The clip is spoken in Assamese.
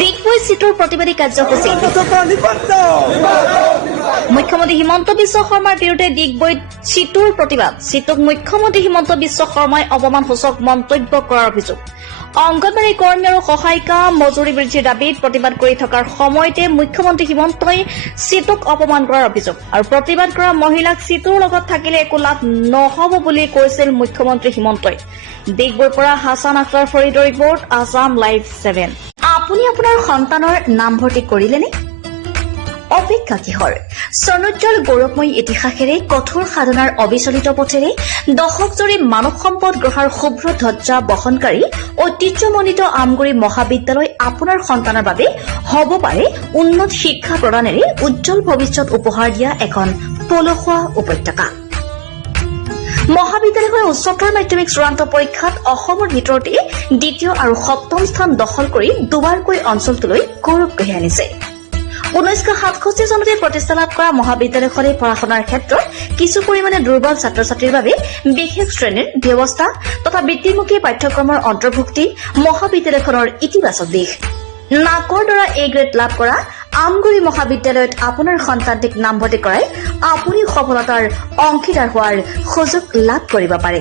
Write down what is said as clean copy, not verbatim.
ডিগবৈ চিটৰ প্ৰতিবাদী কাৰ্যসূচী মুখ্যমন্ত্ৰী হিমন্ত বিশ্ব শৰ্মাৰ বিৰুদ্ধে ডিগবৈত চিটুৰ প্ৰতিবাদ চিটুক মুখ্যমন্ত্ৰী হিমন্ত বিশ্ব শৰ্মাই অপমানসূচক মন্তব্য কৰাৰ অভিযোগ অংগনবাড়ী কৰ্মী আৰু সহায়িকা মজুৰি বৃদ্ধিৰ দাবীত প্ৰতিবাদ কৰি থকাৰ সময়তে মুখ্যমন্ত্ৰী হিমন্তই চিটুক অপমান কৰাৰ অভিযোগ আৰু প্ৰতিবাদ কৰা মহিলাক চিটুৰ লগত থাকিলে একো লাভ নহব বুলি কৈছিল মুখ্যমন্ত্ৰী হিমন্তই ডিগবৈৰ পৰা হাছান আখতাৰ ফৰিদৰ ৰিপৰ্ট আছাম লাইভ 7 আপুনি আপোনাৰ সন্তানৰ নামভৰ্তি কৰিলেনে অপেক্ষা কিহৰ স্বৰ্ণোজ্জ্বল গৌৰৱময়ী ইতিহাসেৰে কঠোৰ সাধনাৰ অবিচলিত পথেৰে দশকজুৰি মানৱ সম্পদ গঢ়াৰ শুভ্ৰ ধ্বজা বহনকাৰী ঐতিহ্যমণ্ডিত আমগুৰি মহাবিদ্যালয় আপোনাৰ সন্তানৰ বাবে হ'ব পাৰে উন্নত শিক্ষা প্ৰদানেৰে উজ্জ্বল ভৱিষ্যত উপহাৰ দিয়া এখন পলসুৱা উপত্যকা মহাবিদ্যালয়খনে উচ্চতৰ মাধ্যমিক চূড়ান্ত পৰীক্ষাত অসমৰ ভিতৰতে দ্বিতীয় আৰু সপ্তম স্থান দখল কৰি দুবাৰকৈ অঞ্চলটোলৈ গৌৰৱ কঢ়িয়াই আনিছে 1967 চনতে প্ৰতিষ্ঠা লাভ কৰা মহাবিদ্যালয়খনে পঢ়া-শুনাৰ ক্ষেত্ৰত কিছু পৰিমাণে দুৰ্বল ছাত্ৰ-ছাত্ৰীৰ বাবে বিশেষ শ্ৰেণীৰ ব্যৱস্থা তথা বৃত্তিমুখী পাঠ্যক্ৰমৰ অন্তৰ্ভুক্তি মহাবিদ্যালয়খনৰ ইতিবাচক দিশ নাকৰ দ্বাৰা এ গ্ৰেড লাভ কৰা আমগুৰি মহাবিদ্যালয়ত আপোনাৰ সন্তানটিক নামভৰ্তি কৰাই আপুনি সফলতাৰ অংশীদাৰ হোৱাৰ সুযোগ লাভ কৰিব পাৰে